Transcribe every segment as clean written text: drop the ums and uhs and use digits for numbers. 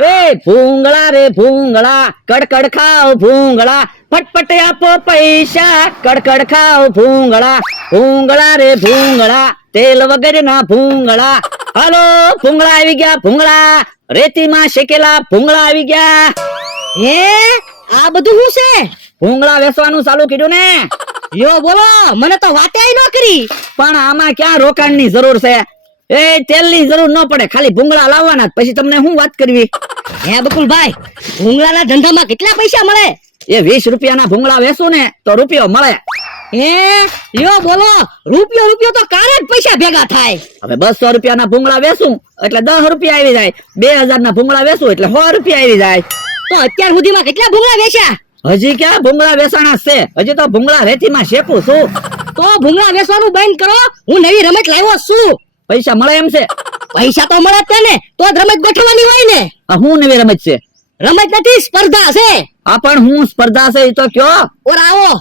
એ ભૂંગળા રે ભૂંગળા, કડકડ ખાઓ ભૂંગળા, ફટફટ આપો પૈસા, કડકડ ખાઓ ભૂંગળા, ભૂંગળા રે ભૂંગળા, તેલ વગરના ભૂંગળા. હાલો ભૂંગળા આવી ગયા, ભૂંગળા રેતીમાં શેકેલા ભૂંગળા આવી ગયા. હે આ બધું શું છે? ભૂંગળા વેચવાનું ચાલુ કર્યું ને. યો બોલો, મને તો વાતે ન કરી. પણ આમાં ક્યાં રોકાણની જરૂર છે? એ તેલની જરૂર ન પડે, ખાલી ભૂંગળા લાવવાના જ. પછી તમને શું વાત કરવી? હે બકુલભાઈ, ભૂંગળાના ધંધામાં કેટલા પૈસા મળે? એ 20 રૂપિયાના ભૂંગળા વેચું ને તો રૂપિયો મળે. હે યો બોલો, રૂપિયો તો કારે જ પૈસા ભેગા થાય. હવે 200 રૂપિયાના ભૂંગળા વેચું એટલે 10 રૂપિયા આવી જાય. 2000 ના ભૂંગળા વેચું એટલે 100 રૂપિયા આવી જાય. તો અત્યાર સુધીમાં કેટલા ભૂંગળા વેચ્યા? હજી ક્યાં ભૂંગળા વેચાણા છે? હજી તો ભૂંગળા રેતીમાં શેકું છું. તો ભૂંગળા વેચવાનું બંધ કરો, હું નવી રમત લાવ્યો છું. પૈસા મળે એમ છે? પૈસા તો મળે જ ને, તો જ રમત ગોઠવવાની હોય ને. આ હું નવી રમત છે? રમત નથી, સ્પર્ધા છે. આ પણ હું સ્પર્ધા છે એ તો કયો. ઓર આવો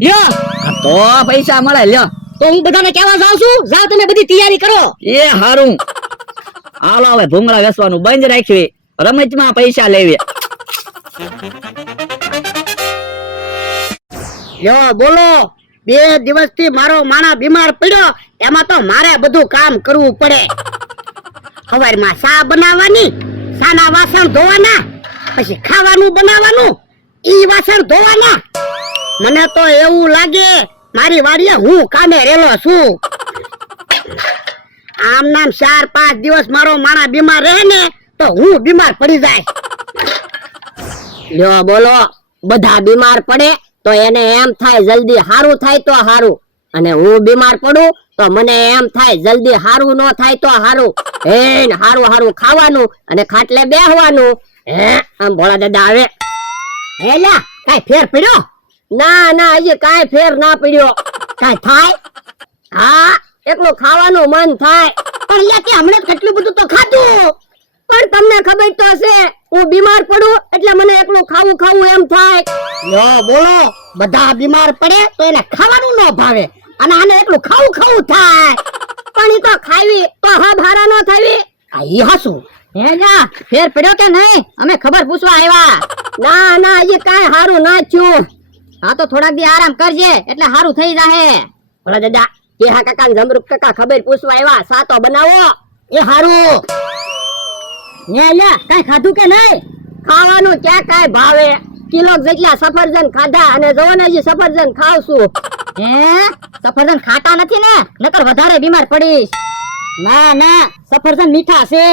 લ્યો. તો પૈસા મળે લ્યો. તો હું બધાને કહેવા જાઉં છું, જાઓ તમે બધી તૈયારી કરો. એ હારું. હાલો હવે ભૂંગળા વેચવાનું બંધ રાખવી, રમતમાં પૈસા લેવી. યો બોલો, 2 દિવસથી મારો માણા બીમાર પડ્યો, એમાં તો મારે બધું કામ કરવું પડે. સવારમાં ચા બનાવવાની, સાના વાસણ ધોવાના, પછી ખાવાનું બનાવવાનું, ઈ વાસણ ધોવાના. મને તો એવું લાગે મારી વાડીએ હું કામે રેલો છું. આમ નામ 4-5 દિવસ મારો માણા બીમાર રહે ને તો હું બીમાર પડી જાય. લ્યો બોલો, બધા બીમાર પડે તો એને એમ થાય જલ્દી હારું થાય તો હારું, અને હું બીમાર પડું તો મને એમ થાય જલ્દી હારું ન થાય તો હારું. હે હારું હારું ખાવાનું અને ખાટલે બેહવાનું. હે આમ ભોળા દાદા આવે. હે લ્યા, કાઈ ફેર પડ્યો? ના ના, હજી કાઈ ફેર ના પડ્યો. કાઈ થાય? હા, એકલું ખાવાનું મન થાય. પણ લ્યા કે હમણાં કેટલું બધું તો ખાધું. પણ તમને ખબર તો હશે, હું બીમાર પડું એટલે મને એકલું ખાવું એમ થાય. યો બોલો, બધા બીમાર પડે તો એને ખાવાનું ન ભાવે, અને આને એકલું ખાવું થાય. પણ ઈ તો ખાવી તો હા ભારા ન થાવી. આ ઈ હાસુ. હે જા, ફેર પડ્યો કે નહીં? અમે ખબર પૂછવા આવ્યા. ના ના, હજી કાઈ હારું ના થયું. હા તો થોડાક દી આરામ કરજે એટલે હારું થઈ જાહે. ભોળા દાદા, કેહા કાકા જમરૂક કાકા ખબર પૂછવા આવ્યા, સાતો બનાવો. એ હારું. હે લ્યા, કાઈ ખાધું કે નહીં? ખાવાનું ક્યાં કાઈ ભાવે. કિલો જેટલા સફરજન ખાધા, અને જોવો ને હજી સફરજન ખાવ છું. હે સફરજન ખાટા નથી ને? નકર વધારે બીમાર પડીશ. ના ના, સફરજન મીઠા છે.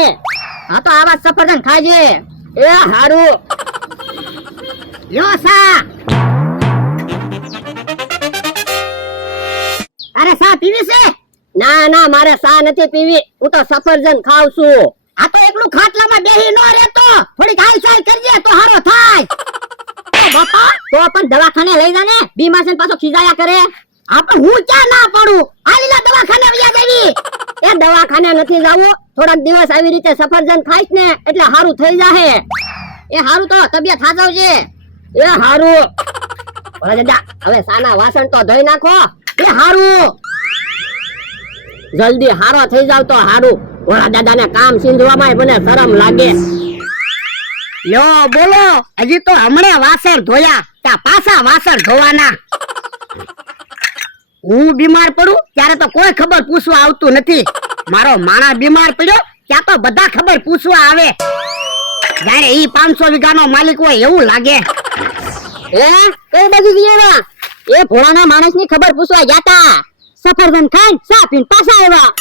હા તો આવા જ સફરજન ખાજે. એ હારું. યો સા. અરે સા પીવી છે? ના ના, મારે સા નથી પીવી, હું તો સફરજન ખાવ છું. આ તો એકલું ખાટલામાં બેહી ન રહેતો, થોડીક હાલચાલ કરજે તો હારો થાય. બાપા તો પણ દવાખાને લઈ જા ને, બીમાર છે ને પાછો ખીજાયા કરે. આપણે હું ક્યાં ના પડું? હાલીલા દવાખાને વ્યા જવી. એ દવાખાને નથી જાવું, થોડાક દિવસ આવી રીતે સફરજન ખાઈશ ને એટલે હારું થઈ જાહે. એ હારું તો તબિયત હાજવજે. એ હારું. ભોળા દાદા, હવે સાના વાસણ તો ધોઈ નાખો. એ હારું. જલ્દી હારો થઈ જાવ તો હારું. ભોળા દાદાને કામ સિંધવામાં મને શરમ લાગે. યો બોલો, હજી તો હમણે વાસણ ધોયા, ત્યાં પાછા વાસણ ધોવાના. હું બીમાર પડું ત્યારે તો કોઈ ખબર પૂછવા આવતું નથી. મારો માણા બીમાર પડ્યો ત્યાં તો બધા ખબર પૂછવા આવે. જાણે ઈ 500 વીઘાનો માલિક હોય એવું લાગે. એ કઈ બાજુ ગયા? એ ભોળાના માણસની ખબર પૂછવા ગયા તા. સફરજન ખાઈને ચા પીને પાછા આવ્યા.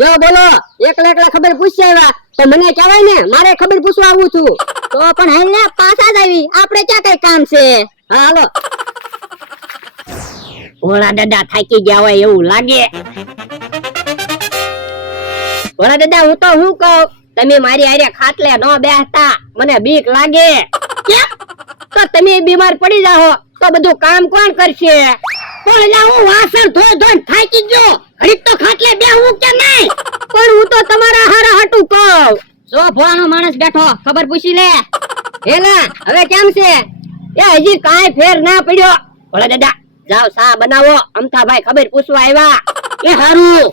યો બોલો, એકલા ખબર પૂછવા આવ્યા તો મને કહેવાય ને, મારે ખબર પૂછવા આવું છું. તો પણ હાલ ને પાછા જ આવી, આપણે ક્યાં કઈ કામ છે? હા હાલો. ભોળા દાદા થાકી ગયા હોય એવું લાગે. ભોળા દાદા, હું તો હું કહું, તમે મારી હારે ખાટલે ન બેસતા, મને બીક લાગે. કેમ? તો તમે બીમાર પડી જાઓ તો બધું કામ કોણ કરશે? પણ હું વાસણ ધોઈ થાકી ગયો, ઘડીક તો ખાટલે બેહું કે નહીં? પણ હું તો તમારા હારા હાટું કહું. જો ભોળાનો માણસ બેઠો, ખબર પૂછી લે. હેલા, હવે કેમ છે? એ હજી કાંઈ ફેર ના પડ્યો. ભોળા દાદા, જાઓ ચા બનાવો, અમથાભાઈ ખબર પૂછવા આવ્યા. એ હારું.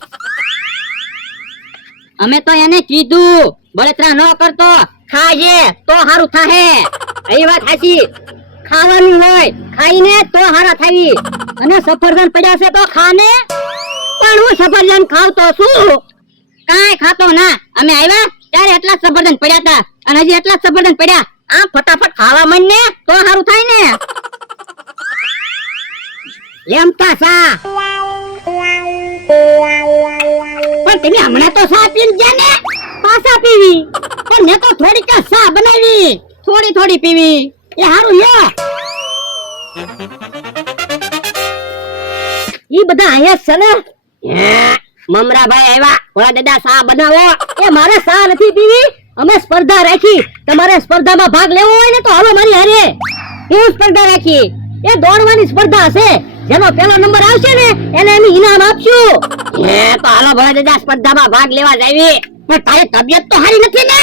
અમે તો એને કીધું બળતરા ન કરતો, ખાજે તો હારું થાહે. એ વાત હાચી. ખાવાનું હોય, ખાઈને તો હારા થાવી. અને સફરજન પડ્યા છે તો ખાને. પણ હું સફરજન ખાવ તો શું? કાંઈ ખાતો ના. અમે આવ્યા ત્યારે એટલા જ સફરજન પડ્યા હતા અને હજી એટલા જ સફરજન પડ્યા. આમ ફટાફટ ખાવા માંડ ને તો હારું થાય ને. એમ તા સા. પણ તમે હમણાં તો સા પીને ગયા ને. પાછા પીવી. પણ મેં તો થોડીક જ સા બનાવી. થોડી થોડી પીવી. એ હારું લ્યો. ઈ બધા અહીંયા જ છે ને. મમરાભાઈ આવ્યા, ભોળા દાદા સા બનાવો. એ મારે સા નથી પીવી. અમે સ્પર્ધા રાખી. તમારે સ્પર્ધામાં ભાગ લેવો હોય ને તો હાલો મારી હારે. કેવું સ્પર્ધા રાખી? એ દોડવાની સ્પર્ધા છે. જેનો પહેલો નંબર આવશે ને એને અમે ઇનામ આપશું. તો હાલો ભોળા દાદા સ્પર્ધામાં ભાગ લેવા જાવી. પણ તારી તબિયત તો સારી નથી ને.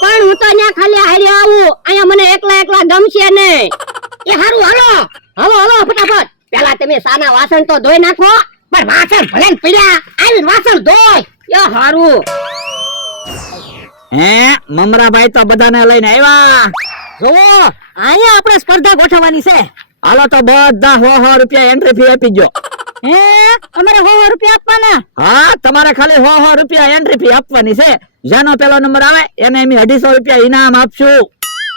પણ હું તો અહીંયા ખાલી હારી આવું. અહીંયા મને એકલા એકલા ગમશે નહીં. એ હારું હાલો. હાલો હાલો ફટાફટ. પેલા તમે સાના વાસણ તો ધોઈ નાખો. પણ વાસણ ભલે ને પડ્યા. આવીને વાસણ ધોય. એ હારું. હે મમરાભાઈ તો બધાને લઈને આવ્યા. જોવો અહીંયા આપણે સ્પર્ધા ગોઠવવાની છે. હાલો તો બધા 100 રૂપિયા એન્ટ્રી ફી આપી દો. હે અમારે 100 રૂપિયા આપવાના? હા, તમારે ખાલી 100 રૂપિયા એન્ટ્રી ફી આપવાની છે. જેનો પેલો નંબર આવે એને અમે 250 રૂપિયા ઇનામ આપશું.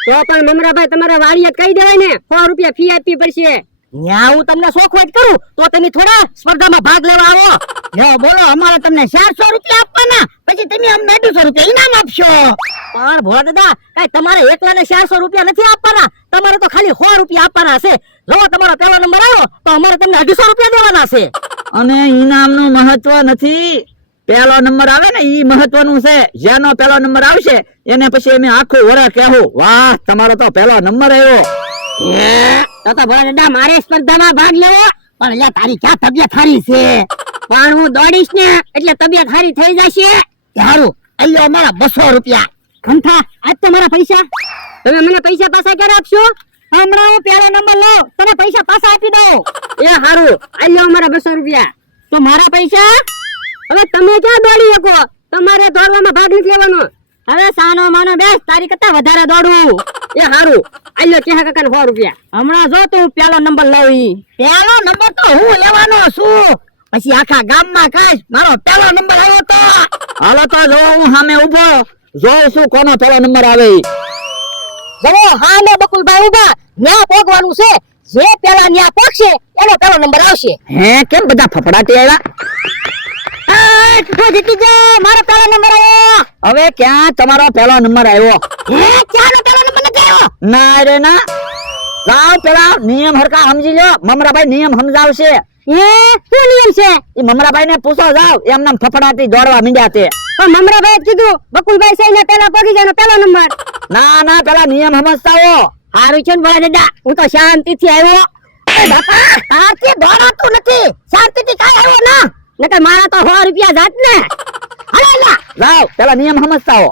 તો પણ મમરાભાઈ તમારે વાડીએ કહી દેવાય ને 100 રૂપિયા ફી આપવી પડશે. ન્યા હું તમને શોખવાટ કરું તો તમે થોડા સ્પર્ધામાં ભાગ લેવા આવો. લ્યો બોલો, અમારે તમને 400 રૂપિયા આપવાના, પછી તમે અમને 250 રૂપિયા ઇનામ આપશો. પણ ભોળા દાદા, કઈ તમારે એકલાને 400 રૂપિયા નથી આપવાના. તમારે તો ખાલી 100 રૂપિયા આપવાના છે. જો તમારો પહેલો નંબર આવ્યો તો અમારે તમને 250 રૂપિયા દેવાના છે. અને ઇનામનું મહત્વ નથી. પેલો નંબર આવે ને ઈ મહત્વનું છે. જેનો પેલો નંબર આવશે એને પછી અમે આખું વરસ કહેવું, વાહ તમારો તો પેલો નંબર આવ્યો. તો ભોળા દાદા મારે સ્પર્ધામાં ભાગ લેવો. પણ એટલે તારી ક્યાં તબિયત સારી છે? પણ હું દોડીશ ને એટલે તબિયત સારી થઈ જશે. સારું, અલ્યો અમારા 200 રૂપિયા. ખંથા, આજ તો મારા પૈસા. તમે મને પૈસા પાછા ક્યારે આપશો? હમણાં હું પહેલો નંબર લઉં, તને પૈસા પાછા આપી દઉં. એ સારું, અલ્યો અમારા 200 રૂપિયા. તો મારા પૈસા? હવે તમે ક્યાં દોડી શકો? તમારે દોડવામાં ભાગ નથી લેવાનો. હવે સાનો માનો બેસ, તારી કરતા વધારે દોડું. એ સારું, આલ્યો કેહા કાકા 100 રૂપિયા. હમણાં જો તું પેલો નંબર લાવી. પેલો નંબર તો હું લેવાનો છું. પછી આખા ગામમાં કહીશ મારો પેલો નંબર આવ્યો તો. હાલો તો જો હું સામે ઉભો જોઉં છું કોનો પેલો નંબર આવે. જવો હા ને બકુલભાઈ ઉભા. ન્યા પોગવાનું છે. જે પેલા ન્યા પોગશે એનો પેલો નંબર આવશે. હે કેમ બધા ફફડાટી આવ્યા? તું જીતી જા, મારો પેલો નંબર આવ્યો. હવે ક્યાં તમારો પેલો નંબર આવ્યો? હે ક્યાંનો પેલો નંબર નથી આવ્યો? ના રે ના, જાઓ પેલા નિયમ હરકા સમજી લો. મમરાભાઈ નિયમ સમજાવશે. હે શું નિયમ છે? એ મમરાભાઈ ને પૂછો, જાવ. એમને ફફડાટી દોડવા માંડ્યા તે. તો મમરાભાઈ કીધું બકુલભાઈ છે ને પેલા પગી જાય પેલો નંબર. ના ના, પેલા નિયમ સમજતા હો. હારું છે ને ભોળા દાદા, હું તો શાંતિથી આવ્યો. એ બાપા, તારથી દોડાતું નથી. શાંતિથી કાઈ આવ્યો ના. નકર મારા તો 100 રૂપિયા જાત ને. હાલો લા, જાવ પેલા નિયમ સમજતા હો.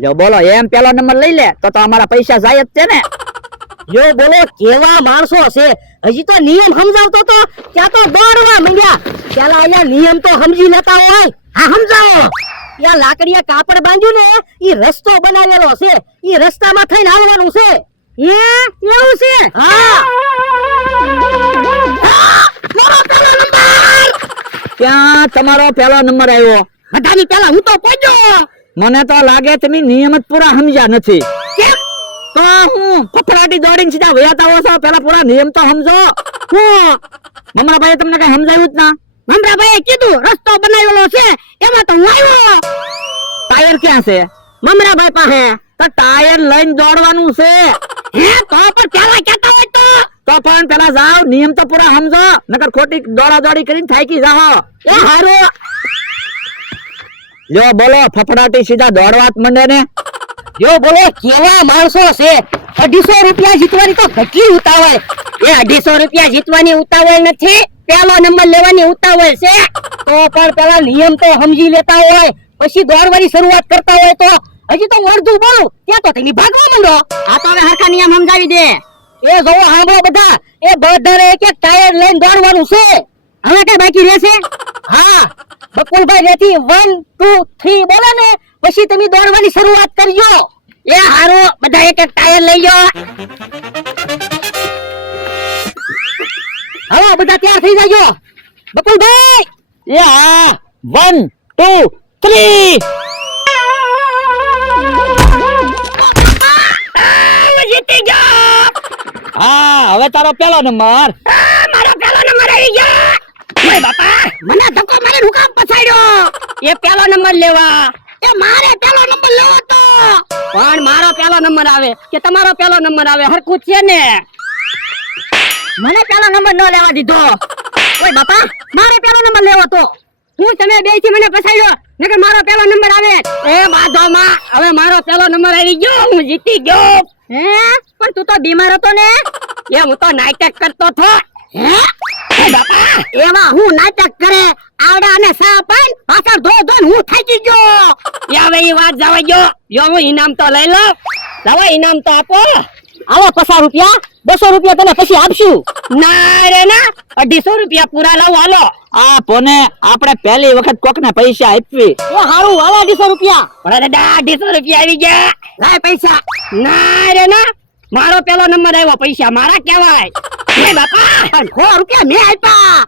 જો બોલો, એમ પેલો નંબર લઈ લે તો અમારા પૈસા જાય જ છે ને. જો બોલો કેવા માણસો છે. હજી તો નિયમ સમજાવતો તો ત્યાં તો દોડવા માંડ્યા. પેલા અહીંયા નિયમ તો સમજી લેતા હોય. હા સમજાવો. ત્યાં લાકડીયા કાપડ બાંધ્યું ને ઈ રસ્તો બનાવેલો છે. ઈ રસ્તામાં થઈને આવવાનું છે. એવું છે? હા. મારો પેલો નંબર. ક્યાં તમારો પેલો નંબર આવ્યો? બધાની પેલા હું તો પહોંચ્યો. મને તો લાગે તમે નિયમ જ પૂરા સમજ્યા નથી. કેમ? તો હું ફફડાટી દોડીને સીધા વયાતા હો છો. પેલા પૂરા નિયમ તો સમજો. હું મમરાભાઈ તમને કઈ સમજાયું જ ના? મમરાભાઈએ કીધું રસ્તો બનાવેલો છે એમાં તો હું આવ્યો. ટાયર ક્યાં છે? મમરાભાઈ પાસે. તો ટાયર લઈને દોડવાનું છે. હે તો પણ પેલા કહેતા હોય તો પણ પેલા જાવ, નિયમ તો પૂરા સમજો. નકર ખોટી દોડા દોડી કરીને થાકી જાઓ. એ હારું. લ્યો બોલો, ફફડાટી સીધા દોડવા જ મંડે ને. જો બોલો કેવા માણસો છે. 250 રૂપિયા જીતવાની તો કેટલી ઉતાવળ. એ 250 રૂપિયા જીતવાની ઉતાવળ નથી, પેલો નંબર લેવાની ઉતાવળ છે. તો પણ પેલા નિયમ તો સમજી લેતા હોય, પછી દોડવાની શરૂઆત કરતા હોય તો હજી તો હું અડધું બોલું ત્યાં તો તમે ભાગવા માંડો. આ તો હવે હરખા નિયમ સમજાવી દે. એ જોવો સાંભળો બધા, એ બધાને એક એક ટાયર લઈને દોડવાનું છે. હવે કઈ બાકી રહેશે? હા, બકુલભાઈ રેતી 1 2 3 બોલે ને પછી તમે દોડવાની શરૂઆત કરજો. એ હારું, બધા એક એક ટાયર લઈ લો. હવે બધા તૈયાર થઈ જાજો. બકુલભાઈ, એ હા 1 2 3 જીતી ગયો. હા હવે તારો પહેલો નંબર. મારો પહેલો નંબર આવી ગયો. ઓય બાપા, મને ધક્કો મારી હુકામ પછાડ્યો. એ પહેલો નંબર લેવા. એ મારે પહેલો નંબર લેવો તો. પણ મારો પહેલો નંબર આવે કે તમારો પહેલો નંબર આવે હરખું છે ને. મને પહેલો નંબર ન લેવા દીધો. ઓય બાપા, મારે પહેલો નંબર લેવો તો. હું તમે બે થી મને પછાડ્યો નકર મારો પહેલો નંબર આવે. એ બાધોમાં, હવે મારો પહેલો નંબર આવી ગયો. હું જીતી ગયો. હે, પણ તું તો બીમાર હતો ને. એ હું તો નાટક કરતો હતો. હે, એ બાપા, એવા હું નાટક કરે આવડા અને સા પણ પાછળ ધો ધો હું થાકી ગયો. એ હવે એ વાત જવા દો. જો હું ઇનામ તો લઈ લઉં. લાવો ઇનામ તો આપો. આવો 50 રૂપિયા, 200 રૂપિયા તને પછી આપશું. ના રે ના, 250 રૂપિયા પૂરા લાવો. હાલો. આ પોને આપણે પહેલી વખત કોકને પૈસા આપવી. એ હારું, હાલો 250 રૂપિયા. પણ દાદા 250 રૂપિયા આવી ગયા. લાય પૈસા. ના રે ના, મારો પેલો નંબર આવ્યો. પૈસા મારા કહેવાય. એ બાપા, 100 રૂપિયા મેં આપ્યા.